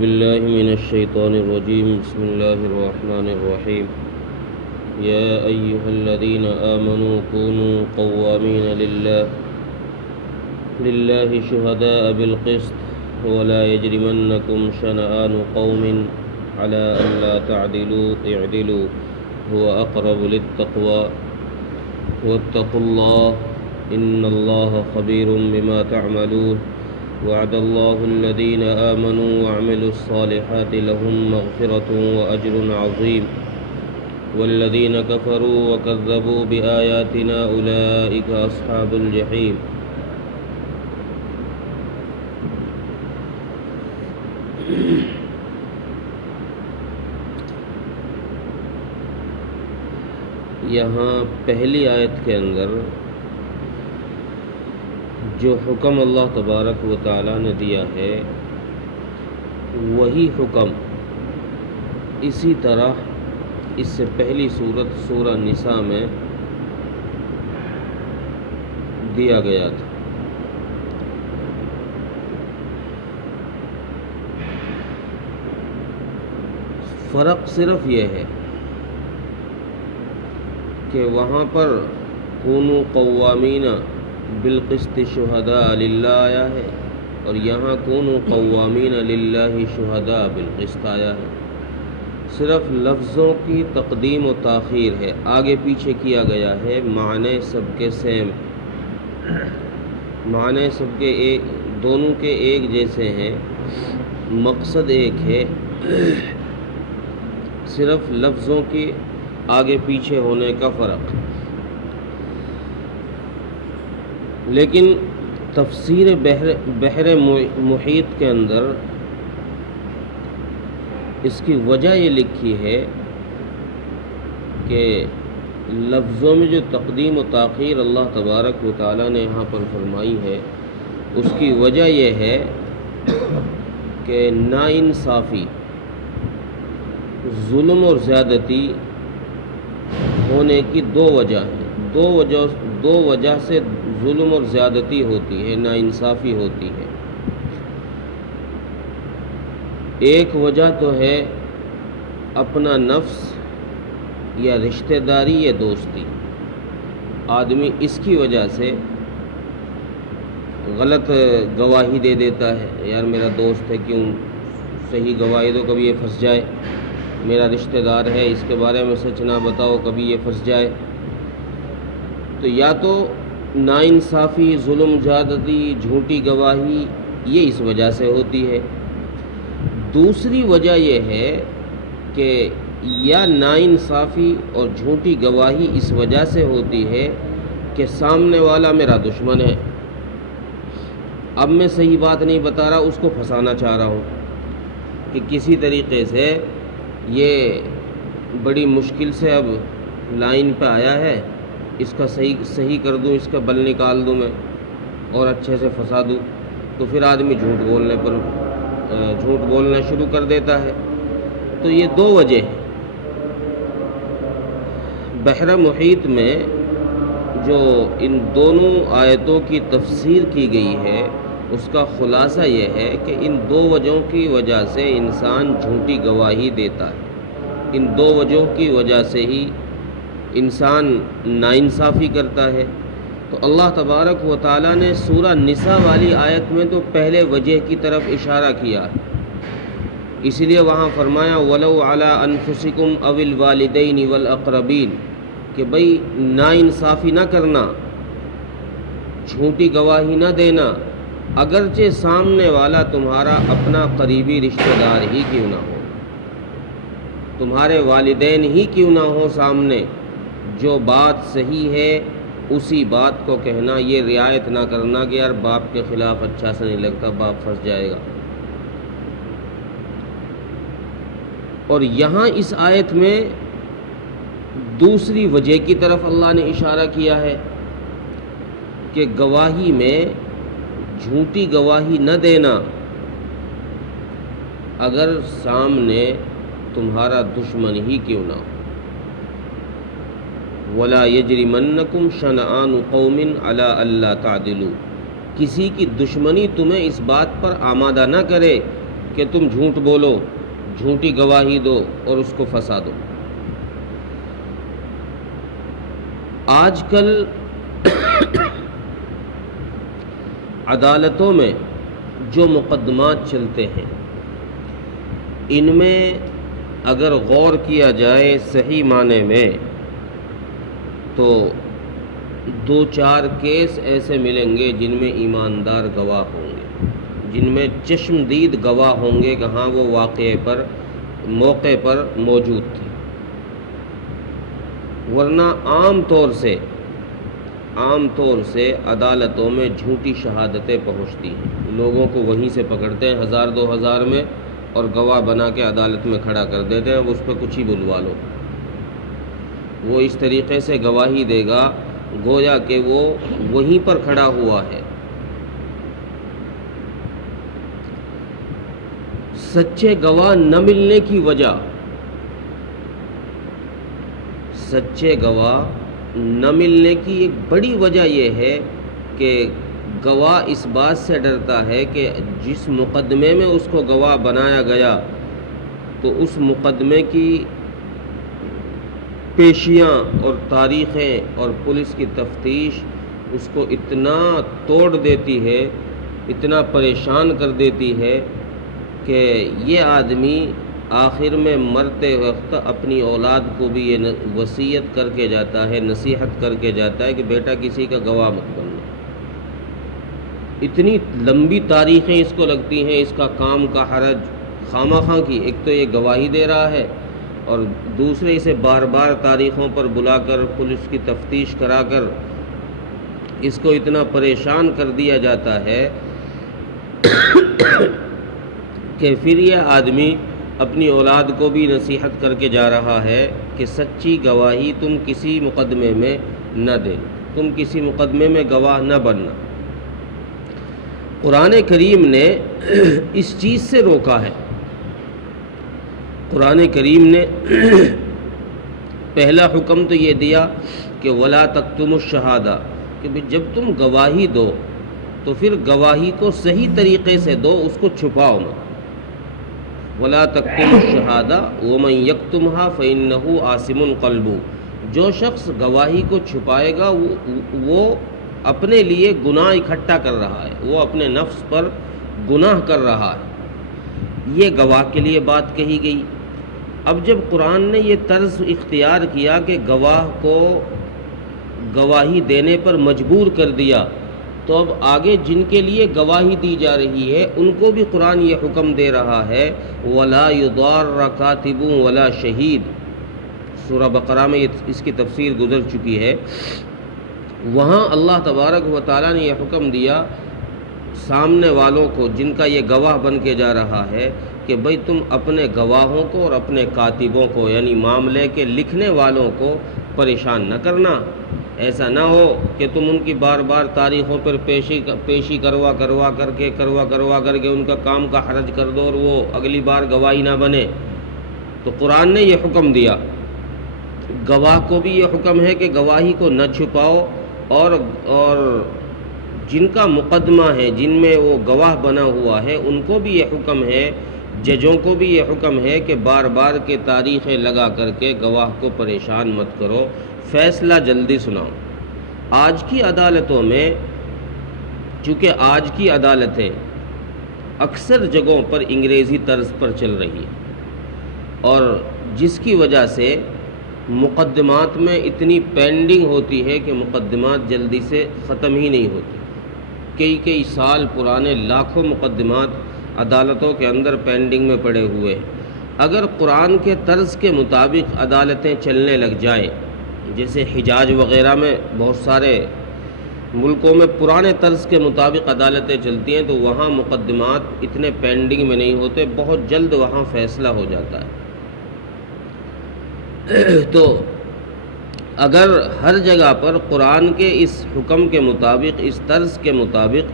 بالله من الشيطان الرجيم. بسم الله الرحمن الرحيم. يا أيها الذين آمنوا كونوا قوامين لله شهداء بالقسط ولا يجرمنكم شنآن قوم على ألا تعدلوا اعدلوا هو أقرب للتقوى واتقوا الله إن الله خبير بما تعملون. وعد الله الذين آمنوا وعملوا الصالحات لهم مغفرة وأجر عظيم والذين كفروا وكذبوا بآياتنا أولئك أصحاب الجحيم. یہاں پہلی آیت کے اندر جو حکم اللہ تبارک و تعالی نے دیا ہے وہی حکم اسی طرح اس سے پہلی سورت سورہ نساء میں دیا گیا تھا. فرق صرف یہ ہے کہ وہاں پر کونوا قوامین بالقسط شہداء للہ آیا ہے اور یہاں کونوا قوامین للہ شہداء بالقسط آیا ہے. صرف لفظوں کی تقدیم و تاخیر ہے، آگے پیچھے کیا گیا ہے، معنی سب کے سیم، معنی سب کے دونوں کے ایک جیسے ہیں، مقصد ایک ہے، صرف لفظوں کی آگے پیچھے ہونے کا فرق. لیکن تفسیر بحر محیط کے اندر اس کی وجہ یہ لکھی ہے کہ لفظوں میں جو تقدیم و تاخیر اللہ تبارک و تعالی نے یہاں پر فرمائی ہے اس کی وجہ یہ ہے کہ ناانصافی، ظلم اور زیادتی ہونے کی دو وجہ ہیں. دو وجہ سے ظلم اور زیادتی ہوتی ہے، ناانصافی ہوتی ہے. ایک وجہ تو ہے اپنا نفس یا رشتہ داری یا دوستی. آدمی اس کی وجہ سے غلط گواہی دے دیتا ہے، یار میرا دوست ہے کیوں صحیح گواہی دو، کبھی یہ پھنس جائے، میرا رشتہ دار ہے اس کے بارے میں سچ نہ بتاؤ کبھی یہ پھنس جائے. تو یا تو ناانصافی، ظلم، زیادتی، جھوٹی گواہی یہ اس وجہ سے ہوتی ہے. دوسری وجہ یہ ہے کہ یا ناانصافی اور جھوٹی گواہی اس وجہ سے ہوتی ہے کہ سامنے والا میرا دشمن ہے، اب میں صحیح بات نہیں بتا رہا، اس کو پھنسانا چاہ رہا ہوں کہ کسی طریقے سے یہ بڑی مشکل سے اب لائن پہ آیا ہے، اس کا صحیح کر دوں، اس کا بل نکال دوں میں اور اچھے سے پھنسا دوں. تو پھر آدمی جھوٹ بولنا شروع کر دیتا ہے. تو یہ دو وجہ ہیں. بحر محیط میں جو ان دونوں آیتوں کی تفسیر کی گئی ہے اس کا خلاصہ یہ ہے کہ ان دو وجہوں کی وجہ سے انسان جھوٹی گواہی دیتا ہے. ان دو وجہوں کی وجہ سے ہی انسان ناانصافی کرتا ہے. تو اللہ تبارک و تعالیٰ نے سورہ نساء والی آیت میں تو پہلے وجہ کی طرف اشارہ کیا ہے، اس لیے وہاں فرمایا وَلَوْ عَلَىٰ أَنفُسِكُمْ أَوِ الْوَالِدَيْنِ وَالْأَقْرَبِينَ کہ بھئی ناانصافی نہ کرنا، جھوٹی گواہی نہ دینا، اگرچہ سامنے والا تمہارا اپنا قریبی رشتہ دار ہی کیوں نہ ہو، تمہارے والدین ہی کیوں نہ ہو سامنے. جو بات صحیح ہے اسی بات کو کہنا، یہ رعایت نہ کرنا کہ یار باپ کے خلاف اچھا سا نہیں لگتا، باپ پھنس جائے گا. اور یہاں اس آیت میں دوسری وجہ کی طرف اللہ نے اشارہ کیا ہے کہ گواہی میں جھوٹی گواہی نہ دینا اگر سامنے تمہارا دشمن ہی کیوں نہ ہو. وَلَا يَجْرِمَنَّكُمْ شَنَآنُ قَوْمٍ عَلَىٰ أَلَّا تَعْدِلُوا کسی کی دشمنی تمہیں اس بات پر آمادہ نہ کرے کہ تم جھوٹ بولو، جھوٹی گواہی دو اور اس کو پھنسا دو۔ آج کل عدالتوں میں جو مقدمات چلتے ہیں، ان میں اگر غور کیا جائے صحیح معنی میں تو 2-4 کیس ایسے ملیں گے جن میں ایماندار گواہ ہوں گے، جن میں چشمدید گواہ ہوں گے کہ ہاں وہ واقعے پر موقع پر موجود تھے۔ ورنہ عام طور سے عدالتوں میں جھوٹی شہادتیں پہنچتی ہیں، لوگوں کو وہیں سے پکڑتے ہیں 1000-2000 میں اور گواہ بنا کے عدالت میں کھڑا کر دیتے ہیں، اس پہ کچھ ہی بلوا لو۔ وہ اس طریقے سے گواہی دے گا گویا کہ وہ وہیں پر کھڑا ہوا ہے۔ سچے گواہ نہ ملنے کی وجہ، سچے گواہ نہ ملنے کی ایک بڑی وجہ یہ ہے کہ گواہ اس بات سے ڈرتا ہے کہ جس مقدمے میں اس کو گواہ بنایا گیا تو اس مقدمے کی پیشیاں اور تاریخیں اور پولیس کی تفتیش اس کو اتنا توڑ دیتی ہے، اتنا پریشان کر دیتی ہے کہ یہ آدمی آخر میں مرتے وقت اپنی اولاد کو بھی یہ وصیت کر کے جاتا ہے، نصیحت کر کے جاتا ہے کہ بیٹا کسی کا گواہ مت بننا۔ اتنی لمبی تاریخیں اس کو لگتی ہیں، اس کا کام کا حرج خواہ کی، ایک تو یہ گواہی دے رہا ہے اور دوسرے اسے بار بار تاریخوں پر بلا کر پولیس کی تفتیش کرا کر اس کو اتنا پریشان کر دیا جاتا ہے کہ پھر یہ آدمی اپنی اولاد کو بھی نصیحت کر کے جا رہا ہے کہ سچی گواہی تم کسی مقدمے میں نہ دے، تم کسی مقدمے میں گواہ نہ بننا۔ قرآن کریم نے اس چیز سے روکا ہے۔ قرآن کریم نے پہلا حکم تو یہ دیا کہ وَلَا تَكْتُمُوا الشَّهَادَةَ، کہ جب تم گواہی دو تو پھر گواہی کو صحیح طریقے سے دو، اس کو چھپاؤ مت۔ وَلَا تَكْتُمُوا الشَّهَادَةَ وَمَن يَكْتُمْهَا فَإِنَّهُ آثِمٌ قَلْبُهُ، جو شخص گواہی کو چھپائے گا وہ اپنے لیے گناہ اکٹھا کر رہا ہے، وہ اپنے نفس پر گناہ کر رہا ہے۔ یہ گواہ کے لیے بات کہی گئی۔ اب جب قرآن نے یہ طرز اختیار کیا کہ گواہ کو گواہی دینے پر مجبور کر دیا، تو اب آگے جن کے لیے گواہی دی جا رہی ہے ان کو بھی قرآن یہ حکم دے رہا ہے وَلَا يُضَارَّ كَاتِبٌ وَلَا شَهِيدٌ۔ سورہ بقرہ میں اس کی تفسیر گزر چکی ہے۔ وہاں اللہ تبارک و تعالیٰ نے یہ حکم دیا سامنے والوں کو جن کا یہ گواہ بن کے جا رہا ہے کہ بھئی تم اپنے گواہوں کو اور اپنے کاتبوں کو یعنی معاملے کے لکھنے والوں کو پریشان نہ کرنا۔ ایسا نہ ہو کہ تم ان کی بار بار تاریخوں پر پیشی کروا کر کے ان کا کام کا حرج کر دو اور وہ اگلی بار گواہی نہ بنے۔ تو قرآن نے یہ حکم دیا۔ گواہ کو بھی یہ حکم ہے کہ گواہی کو نہ چھپاؤ، اور جن کا مقدمہ ہے جن میں وہ گواہ بنا ہوا ہے ان کو بھی یہ حکم ہے، ججوں کو بھی یہ حکم ہے کہ بار بار کے تاریخیں لگا کر کے گواہ کو پریشان مت کرو، فیصلہ جلدی سناؤ۔ آج کی عدالتوں میں چونکہ آج کی عدالتیں اکثر جگہوں پر انگریزی طرز پر چل رہی ہیں اور جس کی وجہ سے مقدمات میں اتنی پینڈنگ ہوتی ہے کہ مقدمات جلدی سے ختم ہی نہیں ہوتی۔ کئی سال پرانے لاکھوں مقدمات عدالتوں کے اندر پینڈنگ میں پڑے ہوئے ہیں۔ اگر قرآن کے طرز کے مطابق عدالتیں چلنے لگ جائیں، جیسے حجاز وغیرہ میں بہت سارے ملکوں میں پرانے طرز کے مطابق عدالتیں چلتی ہیں تو وہاں مقدمات اتنے پینڈنگ میں نہیں ہوتے، بہت جلد وہاں فیصلہ ہو جاتا ہے۔ تو اگر ہر جگہ پر قرآن کے اس حکم کے مطابق، اس طرز کے مطابق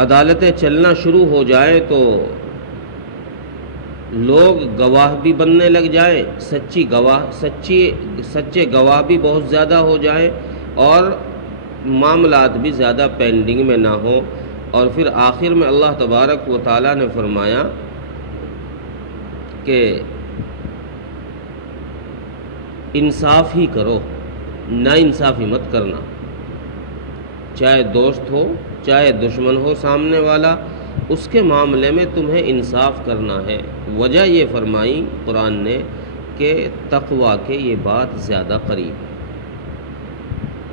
عدالتیں چلنا شروع ہو جائیں تو لوگ گواہ بھی بننے لگ جائیں، سچے گواہ بھی بہت زیادہ ہو جائیں اور معاملات بھی زیادہ پینڈنگ میں نہ ہوں، اور پھر آخر میں اللہ تبارک و تعالیٰ نے فرمایا کہ انصاف ہی کرو، نا انصافی مت کرنا، چاہے دوست ہو چاہے دشمن ہو سامنے والا، اس کے معاملے میں تمہیں انصاف کرنا ہے۔ وجہ یہ فرمائی قرآن نے کہ تقوی کے یہ بات زیادہ قریب ہے،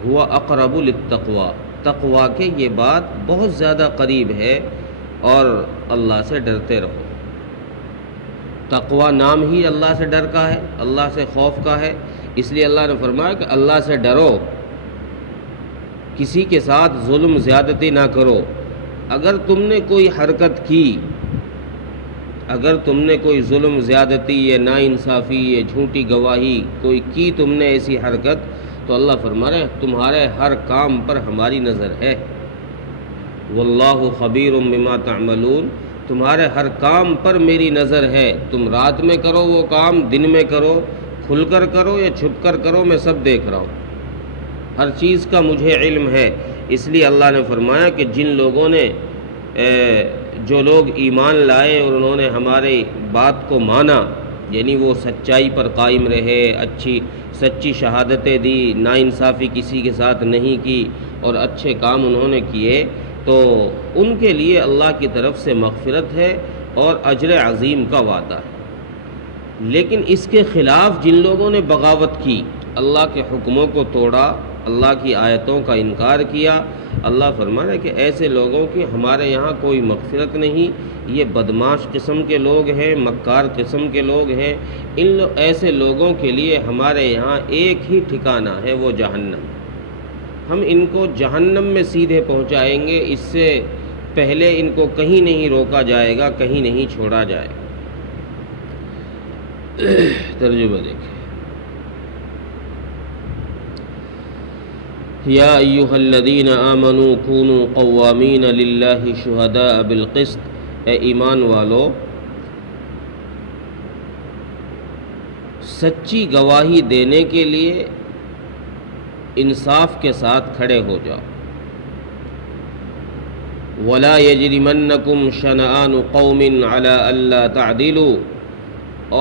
ہوا اقرب للتقوی، تقوی کے یہ بات بہت زیادہ قریب ہے، اور اللہ سے ڈرتے رہو۔ تقوی نام ہی اللہ سے ڈر کا ہے، اللہ سے خوف کا ہے، اس لیے اللہ نے فرمایا کہ اللہ سے ڈرو، کسی کے ساتھ ظلم زیادتی نہ کرو۔ اگر تم نے کوئی حرکت کی، اگر تم نے کوئی ظلم زیادتی یا ناانصافی یا جھوٹی گواہی کوئی کی، تم نے ایسی حرکت، تو اللہ فرما رہے تمہارے ہر کام پر ہماری نظر ہے، واللہ خبیر بما تعملون، تمہارے ہر کام پر میری نظر ہے، تم رات میں کرو وہ کام، دن میں کرو، کھل کر کرو یا چھپ کر کرو، میں سب دیکھ رہا ہوں، ہر چیز کا مجھے علم ہے۔ اس لیے اللہ نے فرمایا کہ جن لوگوں نے جو لوگ ایمان لائے اور انہوں نے ہمارے بات کو مانا، یعنی وہ سچائی پر قائم رہے، سچی شہادتیں دی، ناانصافی کسی کے ساتھ نہیں کی، اور اچھے کام انہوں نے کیے، تو ان کے لیے اللہ کی طرف سے مغفرت ہے اور اجر عظیم کا وعدہ ہے۔ لیکن اس کے خلاف جن لوگوں نے بغاوت کی، اللہ کے حکموں کو توڑا، اللہ کی آیتوں کا انکار کیا، اللہ فرمانا ہے کہ ایسے لوگوں کی ہمارے یہاں کوئی مغفرت نہیں، یہ بدماش قسم کے لوگ ہیں، مکار قسم کے لوگ ہیں، ایسے لوگوں کے لیے ہمارے یہاں ایک ہی ٹھکانہ ہے، وہ جہنم، ہم ان کو جہنم میں سیدھے پہنچائیں گے، اس سے پہلے ان کو کہیں نہیں روکا جائے گا، کہیں نہیں چھوڑا جائے گا۔ ترجمہ دیکھیں، یا ایھا الذین آمنوا کونوا قوامین للہ شہداء بالقسط، اے ایمان والو سچی گواہی دینے کے لیے انصاف کے ساتھ کھڑے ہو جاؤ۔ ولا یجرمنکم شنآن قوم علی الا تعدلوا،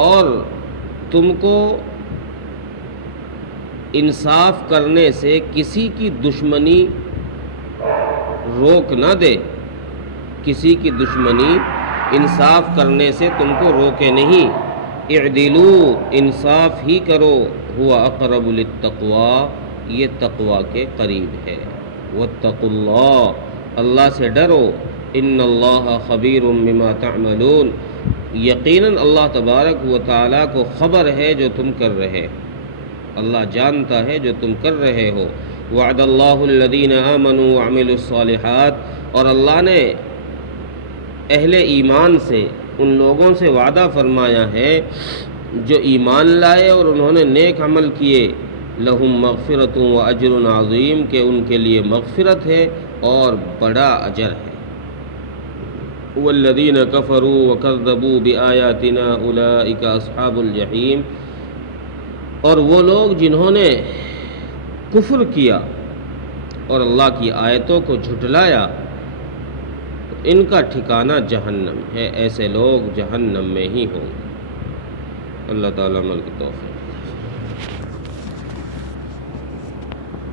اور تم کو انصاف کرنے سے کسی کی دشمنی روک نہ دے، کسی کی دشمنی انصاف کرنے سے تم کو روکے نہیں۔ اعدلوا، انصاف ہی کرو، ہوا اقرب للتقوی، یہ تقوی کے قریب ہے۔ واتقوا اللہ، اللہ سے ڈرو، ان اللہ خبیر بما تعملون، یقیناً اللہ تبارک و تعالیٰ کو خبر ہے جو تم کر رہے، اللہ جانتا ہے جو تم کر رہے ہو۔ وعد اللہ الذین آمنوا وعملوا الصالحات، اور اللہ نے اہل ایمان سے، ان لوگوں سے وعدہ فرمایا ہے جو ایمان لائے اور انہوں نے نیک عمل کیے، لہم مغفرۃ واجر عظیم، کہ ان کے لیے مغفرت ہے اور بڑا اجر ہے۔ والذین کفروا وکذبوا بآیاتنا اولئک اصحاب الجحیم، اور وہ لوگ جنہوں نے کفر کیا اور اللہ کی آیتوں کو جھٹلایا، ان کا ٹھکانہ جہنم ہے، ایسے لوگ جہنم میں ہی ہوں گے۔ اللہ تعالیٰ عمل کی توفیق۔